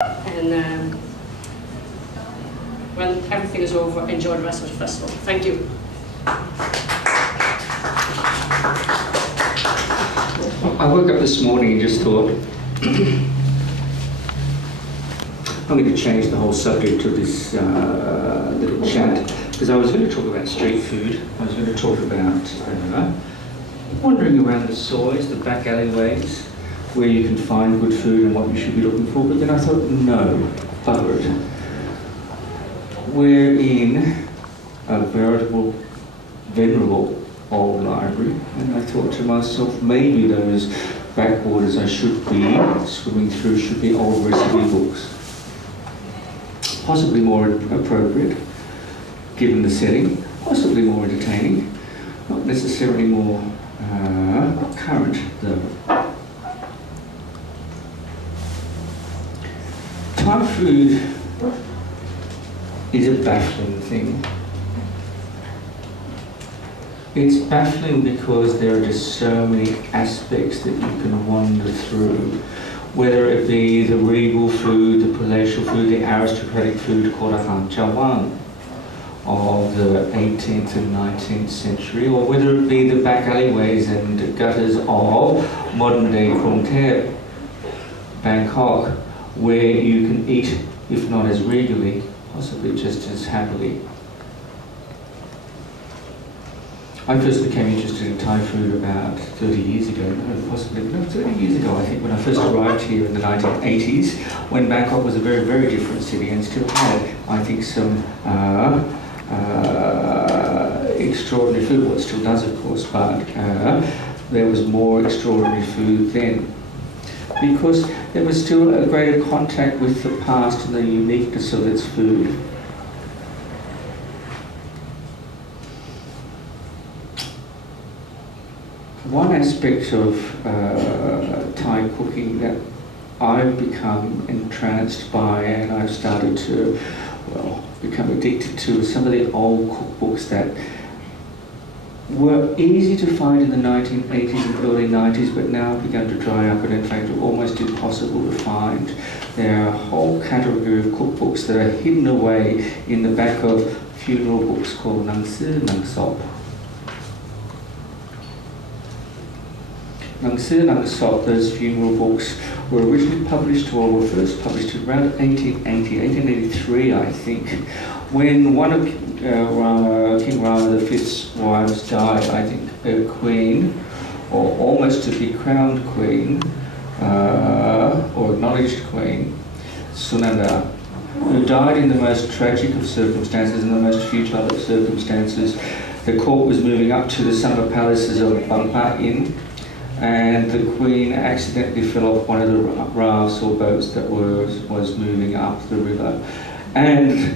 And when everything is over, enjoy the rest of the festival. Thank you. I woke up this morning and just thought, I'm going to change the whole subject of this little chat, because I was going to talk about street food. I was going to talk about wandering around the soys, the back alleyways, where you can find good food and what you should be looking for. But then I thought, no, bugger it. We're in a veritable, venerable old library, and I thought to myself, maybe those backwaters I should be swimming through should be old recipe books. Possibly more appropriate, given the setting, possibly more entertaining, not necessarily more current though. Thai food is a baffling thing. It's baffling because there are just so many aspects that you can wander through, whether it be the regal food, the palatial food, the aristocratic food called a Han Chao Wang of the 18th and 19th century, or whether it be the back alleyways and gutters of modern day Krung Thep, Bangkok, where you can eat, if not as regally, possibly just as happily. I first became interested in Thai food about 30 years ago, no, 30 years ago I think, when I first arrived here in the 1980s, when Bangkok was a very, very different city and still had, I think, some extraordinary food. Well, it still does, of course, but there was more extraordinary food then, because there was still a greater contact with the past and the uniqueness of its food. One aspect of Thai cooking that I've become entranced by, and I've started to, well, become addicted to, some of the old cookbooks that were easy to find in the 1980s and early 90s, but now have begun to dry up and in fact are almost impossible to find. There are a whole category of cookbooks that are hidden away in the back of funeral books called Nang Si Nang Sop. Nang Si Nang Sop, those funeral books, were originally published, or were first published around 1883, I think, when one of King Rama V's wives died. I think a queen, or almost to be crowned queen, or acknowledged queen, Sunanda, who died in the most tragic of circumstances and the most futile of circumstances. The court was moving up to the summer palaces of Bangpa Inn, and the queen accidentally fell off one of the rafts or boats that was moving up the river. And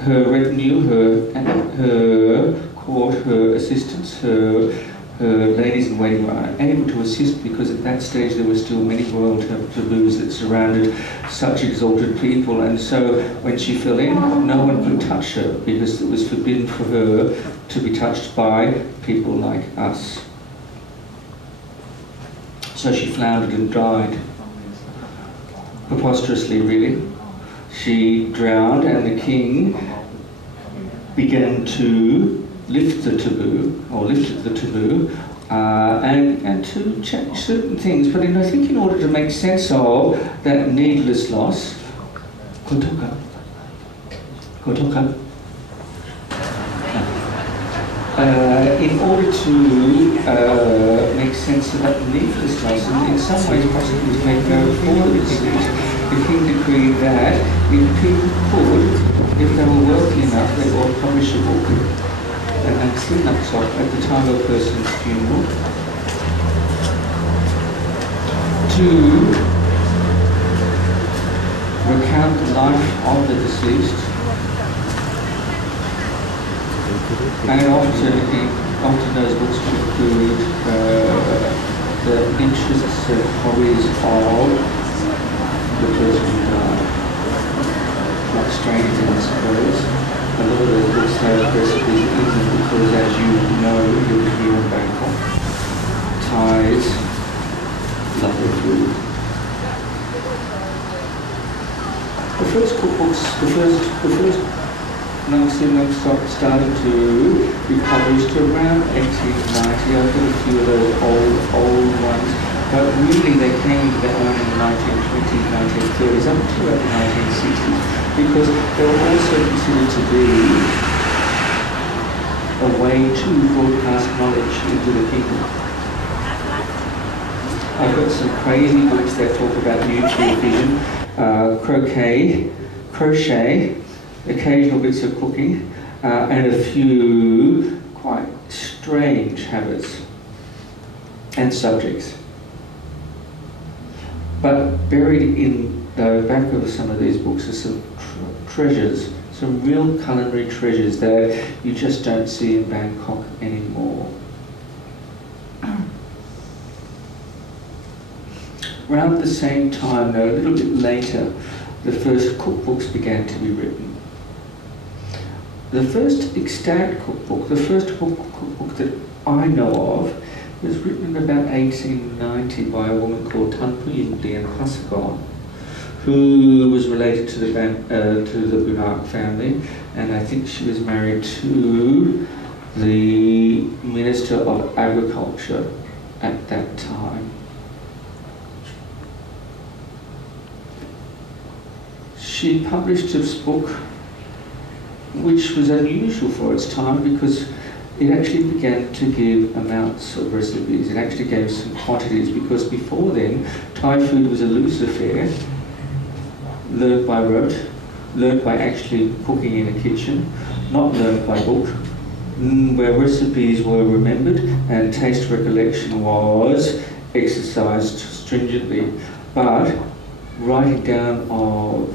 her retinue, her court, her assistants, her ladies in waiting were unable to assist, because at that stage there were still many royal taboos that surrounded such exalted people, and so when she fell in, no one could touch her, because it was forbidden for her to be touched by people like us. So she floundered and died, preposterously really. She drowned, and the king began to lift the taboo, or lifted the taboo, and to change certain things. But I think in order to make sense of that needless loss, kotoka, in order to make sense of that needless loss, and in some ways possibly to make no forward the king decreed that if people could, if they were wealthy enough, they ought to publish a book. And Nang Si Nang Sop, at the time of a person's funeral, to recount the life of the deceased. And often those books would include the interests and hobbies of the person who died. Not strange then, I suppose. A lot of those books have recipes in them because, as you know, you're here in Bangkok, Thais love their food. The first cookbooks, the first Nung started to be published around 1890. I've got a few of those old ones, but really they came into their own in the 1920s, 1930s, up to about the 1960s, because they were also considered to be a way to broadcast knowledge into the people. I've got some crazy books that talk about nuclear fission, crochet, occasional bits of cooking, and a few quite strange habits and subjects. But buried in the back of some of these books are some treasures, some real culinary treasures that you just don't see in Bangkok anymore. Around the same time, though, a little bit later, the first cookbooks began to be written. The first extant cookbook, the first cookbook that I know of, was written in about 1890 by a woman called Tan Puyindian Pasagon, who was related to the Bunak family, and I think she was married to the Minister of Agriculture at that time. She published this book, which was unusual for its time because it actually began to give amounts of recipes. It actually gave some quantities, because before then, Thai food was a loose affair, learned by rote, learned by actually cooking in a kitchen, not learned by book, where recipes were remembered and taste recollection was exercised stringently. But writing down of